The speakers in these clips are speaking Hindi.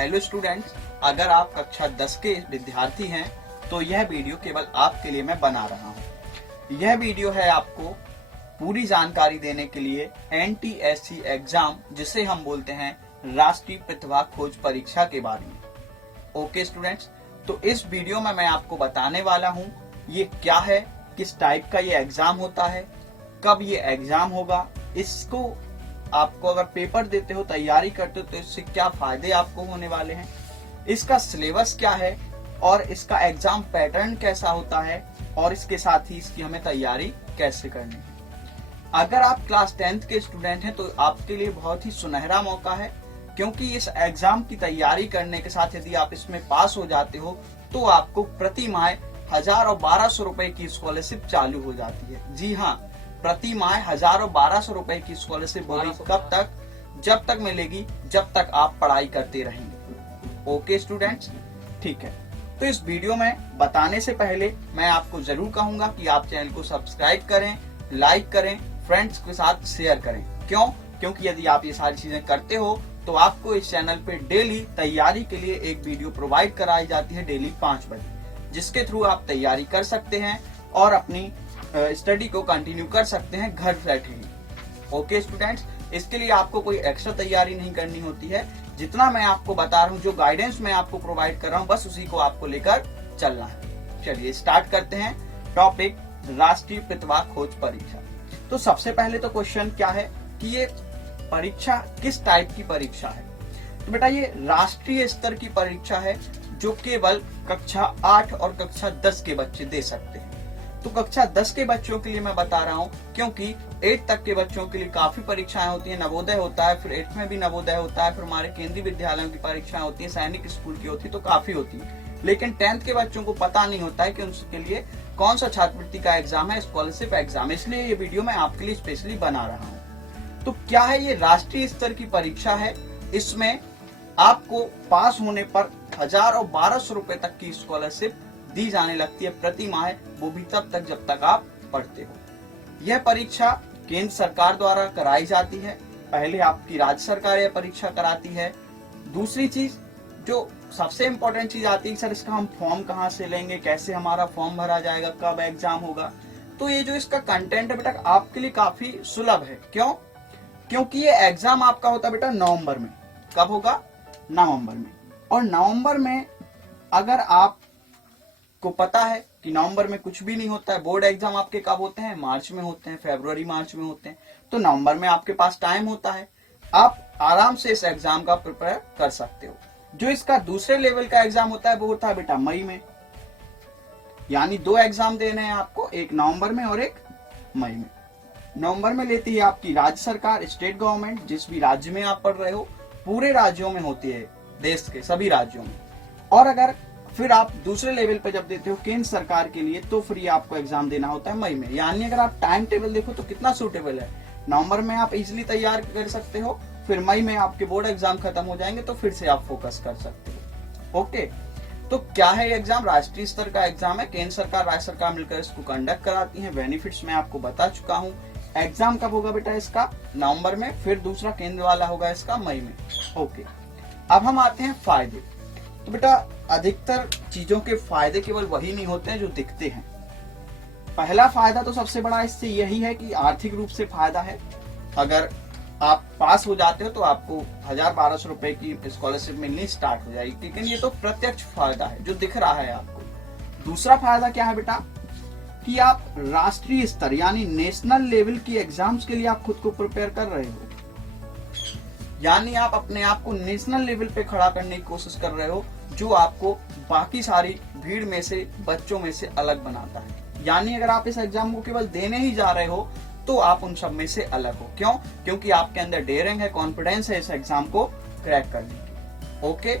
हेलो स्टूडेंट्स, अगर आप कक्षा 10 के विद्यार्थी हैं तो यह वीडियो केवल आपके लिए मैं बना रहा हूं। यह वीडियो है आपको पूरी जानकारी देने के लिए NTSC एग्जाम, जिसे हम बोलते हैं राष्ट्रीय प्रतिभा खोज परीक्षा के बारे में। ओके स्टूडेंट्स, तो इस वीडियो में मैं आपको बताने वाला हूं ये क्या है, किस टाइप का ये एग्जाम होता है, कब ये एग्जाम होगा, इसको आपको अगर पेपर देते हो, तैयारी करते हो तो इससे क्या फायदे आपको होने वाले हैं, इसका सिलेबस क्या है और इसका एग्जाम पैटर्न कैसा होता है और इसके साथ ही इसकी हमें तैयारी कैसे करनी है। अगर आप क्लास 10th के स्टूडेंट हैं तो आपके लिए बहुत ही सुनहरा मौका है, क्योंकि इस एग्जाम की तैयारी करने के साथ यदि आप इसमें पास हो जाते हो तो आपको प्रति माह 1000 और 1200 रुपए की स्कॉलरशिप चालू हो जाती है। जी हाँ, प्रति माह 1000 और 1200 रुपए की स्कॉलरशिप होगी। कब तक? जब तक मिलेगी जब तक आप पढ़ाई करते रहेंगे। ओके स्टूडेंट्स, ठीक है। तो इस वीडियो में बताने से पहले मैं आपको जरूर कहूंगा कि आप चैनल को सब्सक्राइब करें, लाइक करें, फ्रेंड्स के साथ शेयर करें। क्यों? क्योंकि यदि आप ये सारी चीजें करते हो तो आपको इस चैनल पे डेली तैयारी के लिए एक वीडियो प्रोवाइड कराई जाती है डेली 5 बजे, जिसके थ्रू आप तैयारी कर सकते हैं और अपनी स्टडी को कंटिन्यू कर सकते हैं घर बैठे ही। ओके स्टूडेंट्स, इसके लिए आपको कोई एक्स्ट्रा तैयारी नहीं करनी होती है। जितना मैं आपको बता रहा हूँ, जो गाइडेंस मैं आपको प्रोवाइड कर रहा हूँ, बस उसी को आपको लेकर चलना है। चलिए स्टार्ट करते हैं टॉपिक राष्ट्रीय प्रतिभा खोज परीक्षा। तो सबसे पहले तो क्वेश्चन क्या है कि ये परीक्षा किस टाइप की परीक्षा है। तो बेटा ये राष्ट्रीय स्तर की परीक्षा है जो केवल कक्षा 8 और कक्षा 10 के बच्चे दे सकते हैं। तो कक्षा 10 के बच्चों के लिए मैं बता रहा हूँ, क्योंकि 8 तक के बच्चों के लिए काफी परीक्षाएं होती है। नवोदय होता है, फिर 8th में भी नवोदय होता है, फिर हमारे केंद्रीय विद्यालयों की परीक्षाएं होती है, सैनिक स्कूल की होती है, तो काफी होती है। लेकिन 10th के बच्चों को पता नहीं होता है कि उनके लिए कौन सा छात्रवृत्ति का एग्जाम है, स्कॉलरशिप एग्जाम। इसलिए ये वीडियो मैं आपके लिए स्पेशली बना रहा हूँ। तो क्या है ये राष्ट्रीय स्तर की परीक्षा है। इसमें आपको पास होने पर 1000 और 1200 रुपए तक की स्कॉलरशिप दी जाने लगती है प्रति माह, वो भी तब तक जब तक आप पढ़ते हो। यह परीक्षा केंद्र सरकार द्वारा कराई जाती है। पहले आपकी राज्य सरकार यह परीक्षा कराती है। दूसरी चीज जो सबसे इम्पोर्टेंट चीज आती है, सर इसका हम फॉर्म कहाँ से लेंगे, कैसे हमारा फॉर्म भरा जाएगा, कब एग्जाम होगा। तो ये जो इसका कंटेंट है बेटा आपके लिए काफी सुलभ है। क्यों? क्योंकि ये एग्जाम आपका होता है बेटा नवंबर में। कब होगा? नवंबर में। और नवंबर में अगर आप को पता है कि नवंबर में कुछ भी नहीं होता है, बोर्ड एग्जाम आपके कब होते हैं? मार्च में होते हैं, फरवरी मार्च में होते हैं। तो नवंबर में आपके पास टाइम होता है, आप आराम से इस एग्जाम का प्रिपेयर कर सकते हो। जो इसका दूसरे लेवल का एग्जाम होता है वो होता है बेटा मई में। यानी 2 एग्जाम देने हैं आपको, एक नवंबर में और एक मई में। नवंबर में लेती है आपकी राज्य सरकार, स्टेट गवर्नमेंट, जिस भी राज्य में आप पढ़ रहे हो, पूरे राज्यों में होती है, देश के सभी राज्यों में। और अगर फिर आप दूसरे लेवल पे जब देते हो केंद्र सरकार के लिए, तो फिर ये आपको एग्जाम देना होता है मई में। यानी अगर आप टाइम टेबल देखो तो कितना सूटेबल है। नवंबर में आप इजीली तैयार कर सकते हो, फिर मई में आपके बोर्ड एग्जाम खत्म हो जाएंगे तो फिर से आप फोकस कर सकते हो। ओके, तो क्या है ये एग्जाम? राष्ट्रीय स्तर का एग्जाम है। केंद्र सरकार, राज्य सरकार मिलकर इसको कंडक्ट कराती है। बेनिफिट्स मैं आपको बता चुका हूँ। एग्जाम कब होगा बेटा इसका? नवंबर में। फिर दूसरा केंद्र वाला होगा इसका मई में। ओके, अब हम आते हैं फायदे। तो बेटा अधिकतर चीजों के फायदे केवल वही नहीं होते हैं जो दिखते हैं। पहला फायदा तो सबसे बड़ा इससे यही है कि आर्थिक रूप से फायदा है। अगर आप पास हो जाते हो तो आपको 1000-1200 रुपए की स्कॉलरशिप मिलनी स्टार्ट हो जाएगी। लेकिन ये तो प्रत्यक्ष फायदा है जो दिख रहा है आपको। दूसरा फायदा क्या है बेटा कि आप राष्ट्रीय स्तर यानी नेशनल लेवल की एग्जाम्स के लिए आप खुद को प्रिपेयर कर रहे हो। यानी आप अपने आप को नेशनल लेवल पे खड़ा करने की कोशिश कर रहे हो, जो आपको बाकी सारी भीड़ में से, बच्चों में से अलग बनाता है। यानी अगर आप इस एग्जाम को केवल देने ही जा रहे हो तो आप उन सब में से अलग हो। क्यों? क्योंकि आपके अंदर डेयरिंग है, कॉन्फिडेंस है इस एग्जाम को क्रैक करने की। ओके,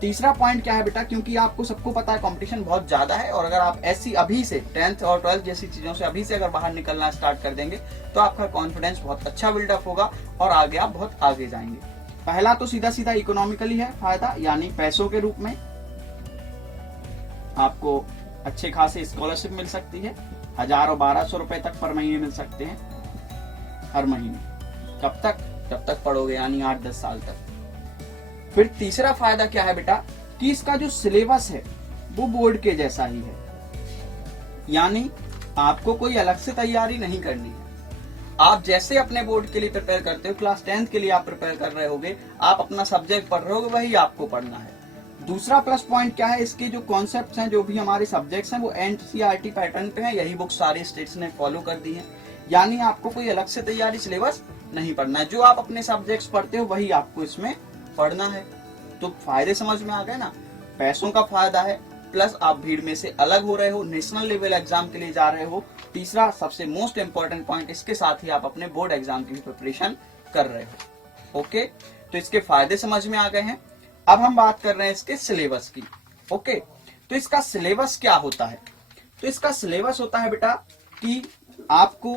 तीसरा पॉइंट क्या है बेटा? क्योंकि आपको सबको पता है कंपटीशन बहुत ज्यादा है, और अगर आप ऐसी अभी से 10th और 12th जैसी चीजों से अभी से अगर बाहर निकलना स्टार्ट कर देंगे तो आपका कॉन्फिडेंस बहुत अच्छा बिल्डअप होगा और आगे आप बहुत आगे जाएंगे। पहला तो सीधा सीधा इकोनॉमिकली है फायदा, यानी पैसों के रूप में आपको अच्छे खासे स्कॉलरशिप मिल सकती है। 1000 और 1200 रुपए तक पर महीने मिल सकते हैं हर महीने। कब तक? जब तक पढ़ोगे, यानी 8-10 साल तक। फिर तीसरा फायदा क्या है बेटा कि इसका जो सिलेबस है वो बोर्ड के जैसा ही है, यानी आपको कोई अलग से तैयारी नहीं करनी है। आप जैसे अपने बोर्ड के लिए प्रिपेयर करते हो, क्लास 10th के लिए आप प्रिपेयर कर रहे होगे, आप अपना सब्जेक्ट पढ़ रहे होगे, वही आपको पढ़ना है। दूसरा प्लस पॉइंट क्या है, इसके जो कॉन्सेप्ट्स हैं, जो भी हमारे सब्जेक्ट्स हैं, वो NCERT पैटर्न पे हैं। यही बुक सारे स्टेट्स ने फॉलो कर दी है, यानी आपको कोई अलग से तैयारी सिलेबस नहीं पढ़ना है। जो आप अपने सब्जेक्ट्स पढ़ते हो वही आपको इसमें पढ़ना है। तो फायदे समझ में आ गए ना, पैसों का फायदा है, प्लस आप भीड़ में से अलग हो रहे हो, नेशनल लेवल एग्जाम के लिए जा रहे हो। तीसरा सबसे मोस्ट इंपॉर्टेंट पॉइंट, इसके साथ ही आप अपने बोर्ड एग्जाम की प्रिपरेशन कर रहे हो। ओके, तो इसके फायदे समझ में आ गए हैं। अब हम बात कर रहे हैं इसके सिलेबस की। ओके, तो इसका सिलेबस क्या होता है? तो इसका सिलेबस होता है बेटा कि आपको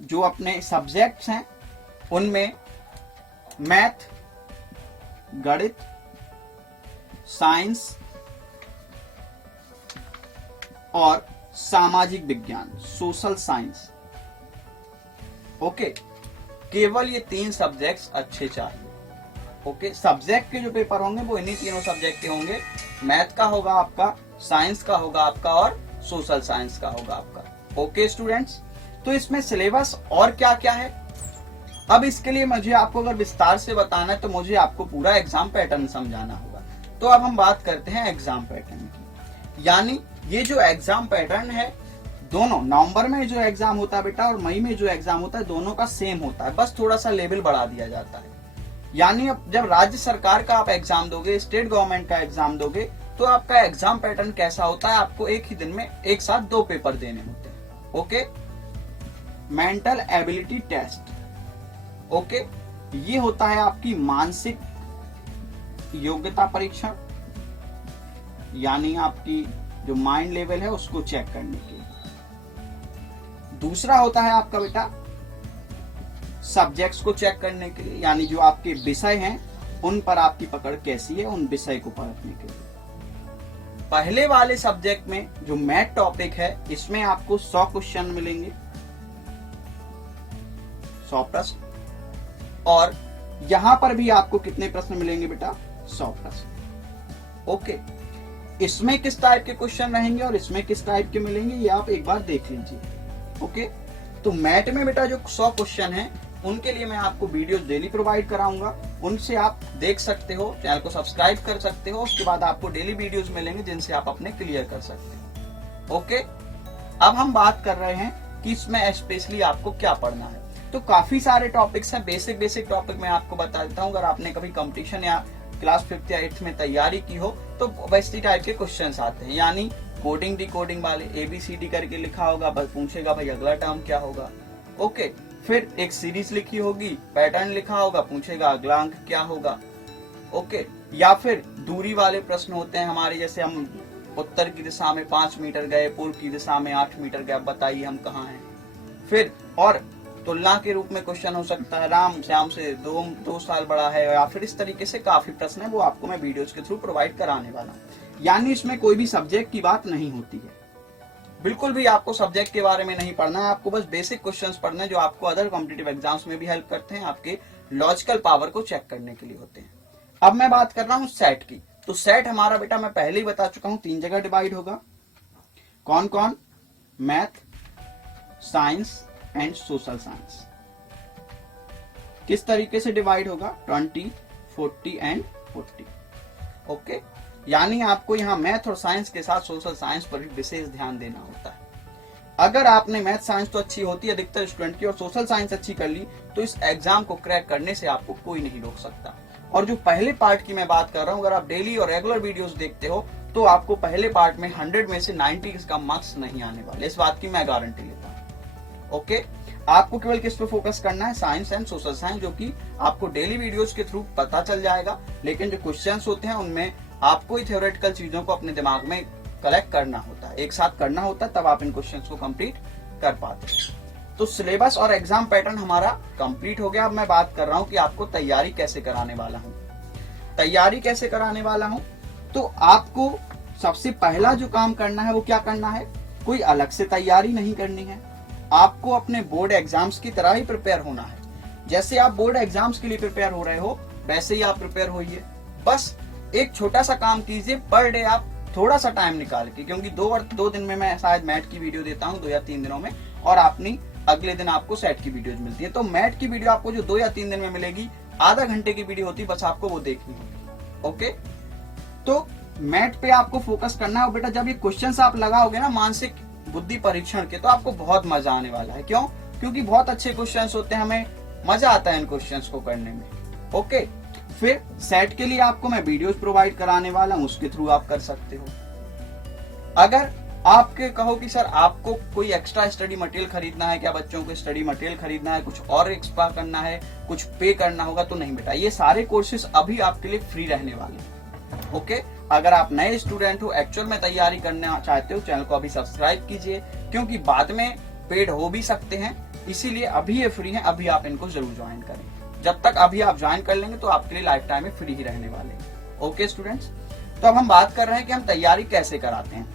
जो अपने सब्जेक्ट्स हैं उनमें मैथ, गणित, साइंस और सामाजिक विज्ञान, सोशल साइंस, ओके, केवल ये 3 सब्जेक्ट्स अच्छे चाहिए। ओके, सब्जेक्ट के जो पेपर होंगे वो इन्हीं तीनों सब्जेक्ट के होंगे। मैथ का होगा आपका, साइंस का होगा आपका और सोशल साइंस का होगा आपका। ओके स्टूडेंट्स, तो इसमें सिलेबस और क्या क्या है, अब इसके लिए मुझे आपको अगर विस्तार से बताना है तो मुझे आपको पूरा एग्जाम पैटर्न समझाना होगा। तो अब हम बात करते हैं एग्जाम पैटर्न की, यानी ये जो एग्जाम पैटर्न है, दोनों नवंबर में जो एग्जाम होता है बेटा और मई में जो एग्जाम होता है, दोनों का सेम होता है, बस थोड़ा सा लेवल बढ़ा दिया जाता है। यानी अब जब राज्य सरकार का आप एग्जाम दोगे, स्टेट गवर्नमेंट का एग्जाम दोगे, तो आपका एग्जाम पैटर्न कैसा होता है, आपको एक ही दिन में एक साथ 2 पेपर देने होते हैं। Okay, mental ability test, okay, ये होता है आपकी मानसिक योग्यता परीक्षण, यानी आपकी जो माइंड लेवल है उसको चेक करने के लिए। दूसरा होता है आपका बेटा सब्जेक्ट्स को चेक करने के लिए, यानी जो आपके विषय हैं उन पर आपकी पकड़ कैसी है, उन विषय को परखने के लिए। पहले वाले सब्जेक्ट में जो मैथ टॉपिक है, इसमें आपको 100 क्वेश्चन मिलेंगे, 100 प्रश्न, और यहां पर भी आपको कितने प्रश्न मिलेंगे बेटा, 100 प्रश्न। ओके, इसमें किस टाइप के क्वेश्चन रहेंगे और इसमें किस टाइप के मिलेंगे, ये आप एक बार देख लीजिए। ओके, तो मैथ में बेटा जो 100 क्वेश्चन हैं उनके लिए मैं आपको वीडियो डेली प्रोवाइड कराऊंगा, उनसे आप देख सकते हो, चैनल को सब्सक्राइब कर सकते हो, उसके बाद आपको डेली वीडियोस मिलेंगे जिनसे आप अपने क्लियर कर सकते हो। ओके, अब हम बात कर रहे हैं कि इसमें स्पेशली आपको क्या पढ़ना है। तो काफी सारे टॉपिक्स हैं, बेसिक टॉपिक मैं आपको बता देता हूँ। अगर आपने कभी कंपटीशन या क्लास 5th या 8th में तैयारी की हो तो वैसी टाइप के क्वेश्चंस आते हैं, यानी कोडिंग डिकोडिंग वाले, ABCD करके लिखा होगा, बस पूछेगा भाई अगला टर्म क्या होगा। ओके, फिर एक सीरीज लिखी होगी, पैटर्न लिखा होगा, पूछेगा अगला अंक क्या होगा। ओके, या फिर दूरी वाले प्रश्न होते हैं हमारे, जैसे हम उत्तर की दिशा में 5 मीटर गए, पूर्व की दिशा में 8 मीटर गए, बताइए हम कहाँ हैं। फिर और तुलना के रूप में क्वेश्चन हो सकता है, राम श्याम से 2 साल बड़ा है, या फिर इस तरीके से काफी प्रश्न है, वो आपको मैं वीडियोस के थ्रू प्रोवाइड कराने वाला हूँ। यानी इसमें कोई भी सब्जेक्ट की बात नहीं होती है, बिल्कुल भी आपको सब्जेक्ट के बारे में नहीं पढ़ना है, आपको बस बेसिक क्वेश्चंस पढ़ने हैं जो आपको अदर कॉम्पिटिटिव एग्जाम्स में भी हेल्प करते हैं, आपके लॉजिकल पावर को चेक करने के लिए होते हैं। अब मैं बात कर रहा हूँ सेट की। तो सेट हमारा बेटा मैं पहले ही बता चुका हूँ 3 जगह डिवाइड होगा। कौन कौन? Math, science and social science. किस तरीके से डिवाइड होगा? 20, 40 एंड 40। ओके, यानी आपको यहाँ मैथ और साइंस के साथ सोशल साइंस पर भी विशेष ध्यान देना होता है। अगर आपने मैथ साइंस तो अच्छी होती है अधिकतर स्टूडेंट की, और सोशल साइंस अच्छी कर ली, तो इस एग्जाम को क्रैक करने से आपको कोई नहीं रोक सकता। और जो पहले पार्ट की मैं बात कर रहा हूँ, अगर आप डेली और रेगुलर वीडियोस देखते हो तो आपको पहले पार्ट में 100 में से 90 का मार्क्स नहीं आने वाले, इस बात की मैं गारंटी लेता हूँ। ओके, आपको केवल किस पे फोकस करना है? साइंस एंड सोशल साइंस, जो कि आपको डेली वीडियोस के थ्रू पता चल जाएगा, लेकिन जो क्वेश्चंस होते हैं उनमें आपको ही थ्योरेटिकल चीजों को अपने दिमाग में कलेक्ट करना होता है, एक साथ करना होता है, तब आप इन क्वेश्चंस को कंप्लीट कर पाते हैं। तो सिलेबस और एग्जाम पैटर्न हमारा कंप्लीट हो गया। अब मैं बात कर रहा हूं कि आपको तैयारी कैसे कराने वाला हूं। तैयारी कैसे कराने वाला हूं? तो आपको सबसे पहला जो काम करना है वो क्या करना है? कोई अलग से तैयारी नहीं करनी है, आपको अपने बोर्ड एग्जाम्स की तरह ही प्रिपेयर होना है। जैसे आप बोर्ड एग्जाम्स के लिए प्रिपेयर हो रहे हो वैसे ही आप प्रिपेयर होइए। बस एक छोटा सा काम कीजिए, पर डे आप थोड़ा सा टाइम निकाल के, क्योंकि 2 दिन में मैं शायद मैथ की वीडियो देता हूँ 2 या 3 दिनों में, और अपनी अगले दिन आपको सेट की वीडियोज मिलती है। तो मैथ की वीडियो आपको जो 2 या 3 दिन में मिलेगी, आधा घंटे की वीडियो होती है, बस आपको वो देखनी होगी। ओके, तो मैथ पे आपको फोकस करना है। और बेटा जब ये क्वेश्चंस आप लगाओगे ना मानसिक बुद्धि परीक्षण के, तो आपको बहुत मजा आने वाला है। क्यों? क्योंकि बहुत अच्छे क्वेश्चंस होते हैं, हमें मजा आता है इन क्वेश्चंस को करने में। ओके, फिर सेट के लिए आपको मैं वीडियोस प्रोवाइड कराने वाला हूं, उसके थ्रू आप कर सकते हो। अगर आपके कहो कि सर आपको कोई एक्स्ट्रा स्टडी मटेरियल खरीदना है क्या, बच्चों को स्टडी मटेरियल खरीदना है, कुछ और एक्स्ट्रा करना है, कुछ पे करना होगा, तो नहीं बेटा, ये सारे कोर्सेज अभी आपके लिए फ्री रहने वाले हैं। ओके, अगर आप नए स्टूडेंट हो, एक्चुअल में तैयारी करना चाहते हो, चैनल को अभी सब्सक्राइब कीजिए, क्योंकि बाद में पेड हो भी सकते हैं, इसीलिए अभी ये फ्री है, अभी आप इनको जरूर ज्वाइन करें। जब तक अभी आप ज्वाइन कर लेंगे तो आपके लिए लाइफ टाइम में फ्री ही रहने वाले हैं। ओके स्टूडेंट्स, तो अब हम बात कर रहे हैं कि हम तैयारी कैसे कराते हैं।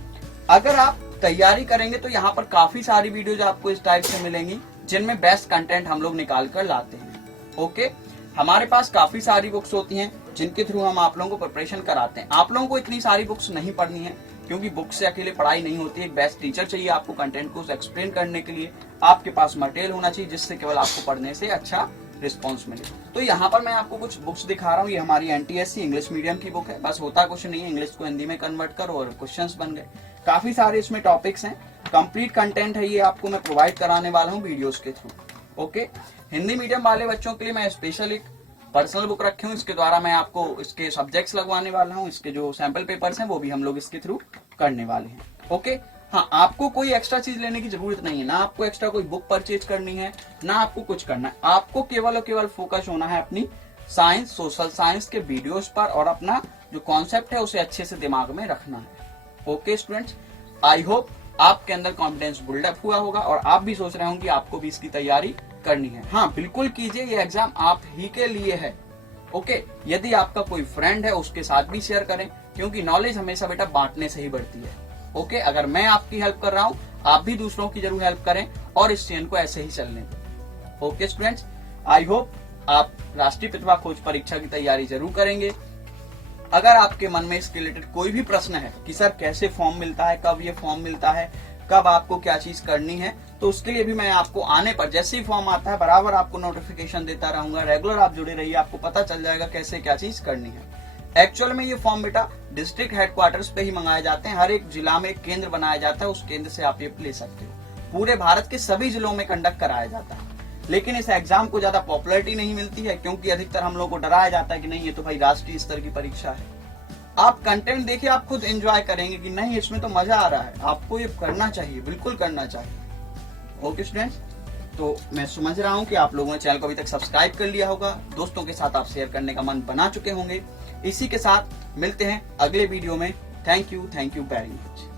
अगर आप तैयारी करेंगे तो यहाँ पर काफी सारी वीडियोज आपको इस टाइप से मिलेंगी, जिनमें बेस्ट कंटेंट हम लोग निकाल कर लाते हैं। ओके, हमारे पास काफी सारी बुक्स होती हैं जिनके थ्रू हम आप लोगों को प्रिपरेशन कराते हैं। आप लोगों को इतनी सारी बुक्स नहीं पढ़नी है, क्योंकि बुक से अकेले पढ़ाई नहीं होती है। एक बेस्ट टीचर चाहिए आपको कंटेंट को एक्सप्लेन करने के लिए, आपके पास मटेरियल होना चाहिए जिससे केवल आपको पढ़ने से अच्छा रिस्पॉन्स मिले। तो यहाँ पर मैं आपको कुछ बुक्स दिखा रहा हूँ। ये हमारी एनटीएससी इंग्लिश मीडियम की बुक है। बस होता कुछ नहीं है, इंग्लिश को हिंदी में कन्वर्ट करो और क्वेश्चंस बन गए। काफी सारे इसमें टॉपिक्स हैं, कंप्लीट कंटेंट है, ये आपको मैं प्रोवाइड कराने वाला हूँ वीडियोस के थ्रू। ओके, हिंदी मीडियम वाले बच्चों के लिए मैं स्पेशल एक पर्सनल बुक रखे हूँ, इसके द्वारा मैं आपको इसके सब्जेक्ट्स लगवाने वाला हूँ। इसके जो सैंपल पेपर्स हैं वो भी हम लोग इसके थ्रू करने वाले हैं। ओके, हाँ, आपको कोई एक्स्ट्रा चीज लेने की जरूरत नहीं है, ना आपको एक्स्ट्रा कोई बुक परचेज करनी है, ना आपको कुछ करना है। आपको केवल और केवल फोकस होना है अपनी साइंस, सोशल साइंस के वीडियोस पर, और अपना जो कॉन्सेप्ट है उसे अच्छे से दिमाग में रखना है। ओके स्टूडेंट्स, आई होप आपके अंदर कॉन्फिडेंस बिल्डअप हुआ होगा और आप भी सोच रहे होंगे कि आपको भी इसकी तैयारी करनी है। हाँ, बिल्कुल कीजिए, ये एग्जाम आप ही के लिए है। ओके, यदि आपका कोई फ्रेंड है उसके साथ भी शेयर करें, क्योंकि नॉलेज हमेशा बेटा बांटने से ही बढ़ती है। ओके, अगर मैं आपकी हेल्प कर रहा हूं, आप भी दूसरों की जरूर हेल्प करें और इस चेन को ऐसे ही चलने दें। ओके स्टूडेंट्स, आई होप आप राष्ट्रीय प्रतिभा खोज परीक्षा की तैयारी जरूर करेंगे। अगर आपके मन में इसके रिलेटेड कोई भी प्रश्न है कि सर कैसे फॉर्म मिलता है, कब ये फॉर्म मिलता है, कब आपको क्या चीज करनी है, तो उसके लिए भी मैं आपको आने पर जैसे ही फॉर्म आता है बराबर आपको नोटिफिकेशन देता रहूंगा। रेगुलर आप जुड़े रहिए, आपको पता चल जाएगा कैसे क्या चीज करनी है। एक्चुअल में ये फॉर्म बेटा डिस्ट्रिक्ट हेडक्वार्टर्स पे ही मंगाए जाते हैं। हर एक जिला में एक केंद्र बनाया जाता है, उस केंद्र से आप ये ले सकते हो। पूरे भारत के सभी जिलों में कंडक्ट कराया जाता है, लेकिन इस एग्जाम को ज्यादा पॉपुलैरिटी नहीं मिलती है, क्योंकि अधिकतर हम लोग को डराया जाता है कि नहीं ये तो भाई राष्ट्रीय स्तर की परीक्षा है। आप कंटेंट देखिए, आप खुद एंजॉय करेंगे कि नहीं इसमें तो मजा आ रहा है, आपको ये करना चाहिए, बिल्कुल करना चाहिए। ओके स्टूडेंट्स, तो मैं समझ रहा हूं कि आप लोगों ने चैनल को अभी तक सब्सक्राइब कर लिया होगा, दोस्तों के साथ आप शेयर करने का मन बना चुके होंगे। इसी के साथ मिलते हैं अगले वीडियो में। Thank you very much.